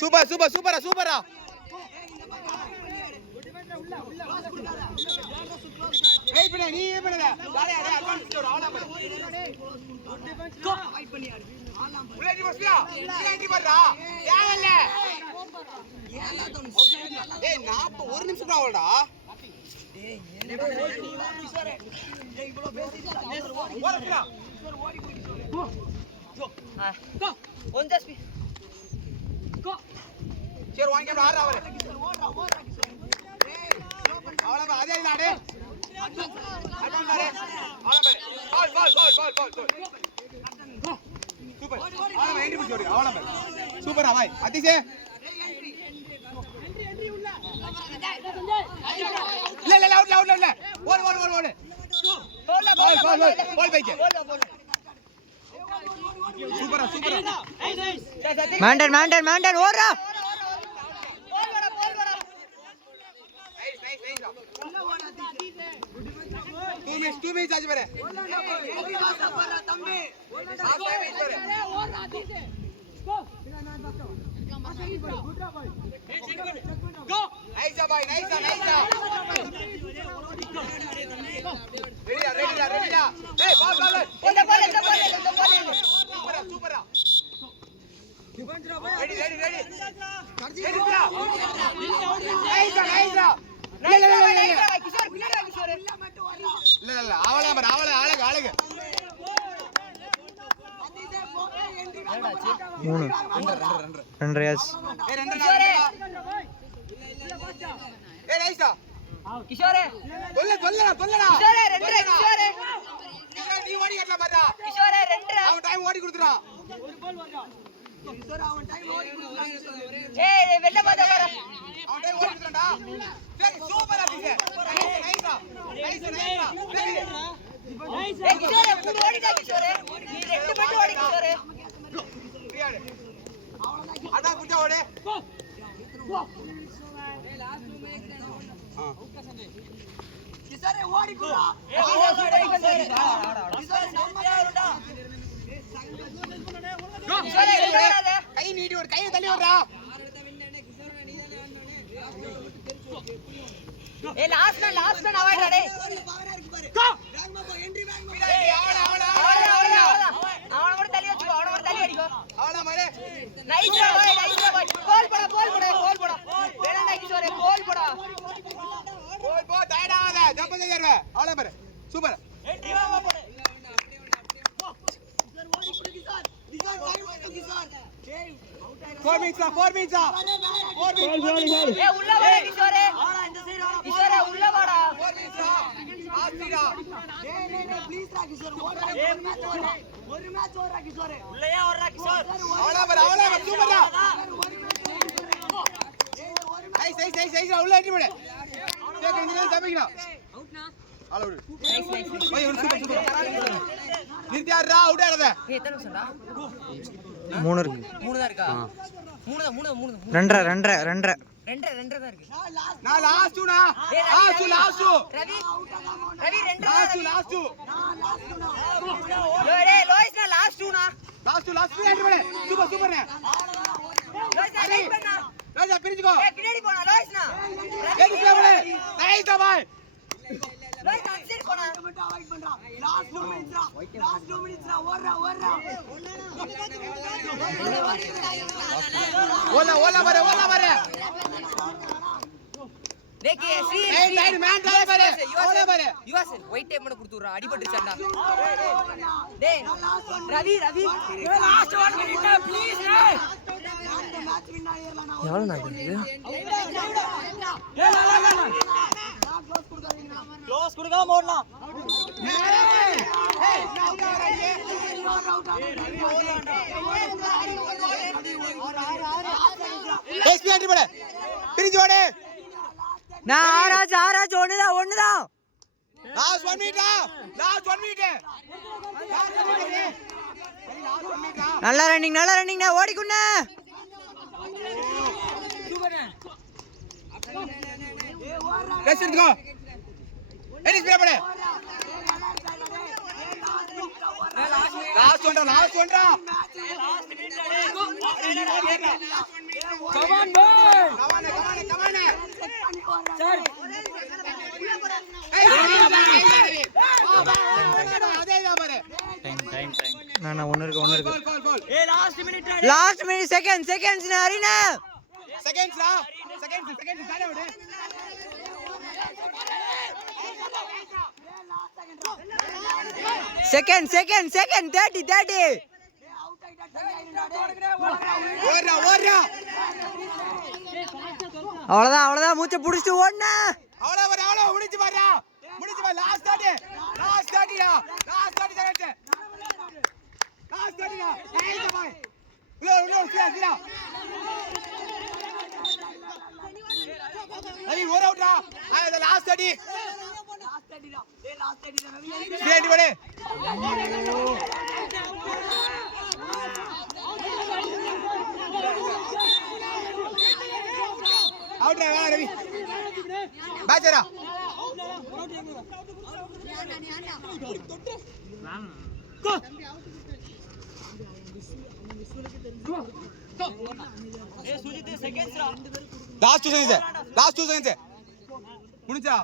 super super சூப்பரா சூப்பரா ஏய் பண்ணு நீ ஏ பண்ணுடா யாரே யாரே அட்வான்ஸ் ஓட ஆளா பாரு ஃபைட் பண்ணியாரு உள்ளடி வஸ்யா உள்ளடி வர்றா தேவல்ல ஏய் நான் ஒரு நிமிஷம் கூட ஆவடா ஏய் என்ன சார் ஏய் இவ்ளோ பேசிட்டா ஓடுடா சார் ஓடி போய் கோ ஒன் ஸ்பீட் கோ சரி வாங்க ஆறா அவரே ஓடுடா ஓடுடா ஏய் அவள அதே நாடே அட்வான்ஸ் அரே அவள பாரு பால் சூப்பர் அவள என்ட்ரி பிடிச்சு ஓடி அவள பாரு சூப்பரா பாய் அதிசே என்ட்ரி உள்ள இல்ல அவுட் ஓடு பால் பைக் சூப்பரா மாண்டன் ஓடுறா two minutes ஆச்சு பாரு தம்பி ஓடுறா அதிசே கோ நைஸா பாய் நைஸா ரெடிடா ஏய் பால் சூப்பரா ரெடி நைஸா இல்ல அவளே பாரு அவளே ஆளுங்க 3 2 யாஸ் ஏய் நைஸா கிஷோரே சொல்லடா கிஷோரே 2 கிஷோரே நீ ஓடி வரல பாரா கிஷோரே 2 அவன் டைம் ஓடி குடுத்துறா ஒரு கோல் வரா கிஷோரே அவன் டைம் ஓடி குடுத்துறா ஏய் வெல்ல பாத வர அவன் டைம் ஓடி குடுத்துறடா சரி சூப்பரா இருக்கு நைஸா ஏய் கிஷோரே புடி ஓடிடா கிஷோரே நீ 2 மட்டும் ஓடி கிஷோரே பிரியாடு அடா புடிச்ச ஓடு ஏய் லாஸ்ட் ரூம் கிஷோரே ஓடி குடா கிஷோரே நம்ம யாருடா கிஷோரே கை நீட்டி ஒரு கையை தள்ளி விடுடா ஏய் லாஸ்ட் மேன் அவாய்ட் டா டேய் கோ வேகமா போ என்ட்ரி வேகமா ஏய் அவன கூட தள்ளி வச்சுக்கோ அவன கூட தள்ளி அடிக்கோ அவளா மாரே நைஸ் பாய் கோல் போடா வேணா கிஷோரே கோல் போடா போ டயர்ட் ஆகாத ஜம்ப் செய்யறவே அவளா பாரு சூப்பர் என்ட்ரி வாங்க போடு கிஷோர் டைம் ஆயிடு கிஷோர் ஏய் 4 minutes ஏய் உள்ள வா கிஷோரே வாடா இந்த சைடு வாடா கிஷோரே உள்ள வாடா 4 minutes ஆஸ்திரா டேய் ப்ளீஸ் ரா கிஷோர் ஓடுடா ஒரு மேட்ச் ஓடுடா கிஷோர் உள்ளயா ஓடுறா கிஷோர் அவளா பாரு சூப்பர்டா நைஸ் உள்ள என்ட்ரி போடு கேக்க இந்த தப்பிக்கணும் அவுட்னா ஆள விடு நைஸ் போய் ஒரு சூப்பர் நிர்த்தியாரா அவுட் ஆறதே ஏய் எத்தனை நிமிஷம்டா 3 இருக்கு 3 தான் இருக்கா 3 2 தான் இருக்கு நான் லாஸ்ட்னா ரவி 2 லாஸ்ட் டேய் லோயிஸ் நான் லாஸ்ட்னா லாஸ்ட் என்ட்ரி போடு சூப்பர் லோயிஸ் ரைட் பண்ணா ராஜா பிரிஞ்சுக்கோ ஏய் பின்னாடி போடா லோயிஸ் நான் என்ட்ரி போடு நைஸ் பாய் லோயிஸ் அந்த சைடு போடா மட்டும் அவாய்ட் பண்றா லாஸ்ட் 2 minutes ஓடுறா ஓல பாரு देखिए सी ஏய் டைம் மேன் பாரு ஓல பாரு யுவாஸ் ஒயிட் டைம் மட்டும் கொடுத்துறா அடிபட்டுச்சாடா டேய் ரவி ஏய் லாஸ்ட் 1 minute ப்ளீஸ் டேய் மேட்ச் வின் ஆயிரலாம் எவ்வளவு நாள் இது க்ளோஸ் கொடுக்காம ஓடலாம் பிரிஞ்சு ஓடு நான் ஆராஜ் ஒண்ணுதான் லாஸ்ட் 1 மினிட் நல்ல ரன்னிங் ஓடிக்குண்ணே ரெஸ்ட் எடுத்துக்கோ எடி ஸ்பீட் பண்ணு லாஸ்ட் ஒன்றா come on bye come on sir நான் ஒன்னு இருக்கு ஏய் லாஸ்ட் மினிட் செகண்ட்ஸ் ஹரினா செகண்ட்ஸ் தானே விடு செகண்ட் 30 ஓடுறா அவ்வளவுதான் மூச்சை புடிச்சிட்டு ஓடுனா அவ்வளவு முடிச்சு பாரு லாஸ்ட் 30 செகண்ட்ஸ் ஏய் பாய் உள்ள அடி ஓட அவுட்ரா அது லாஸ்ட் 30 ஸ்பீட் போடு அவுட்ரா வேற ரவி பாச்சரா லாஸ்ட் 2 செகண்ட்ஸ் முடிஞ்சா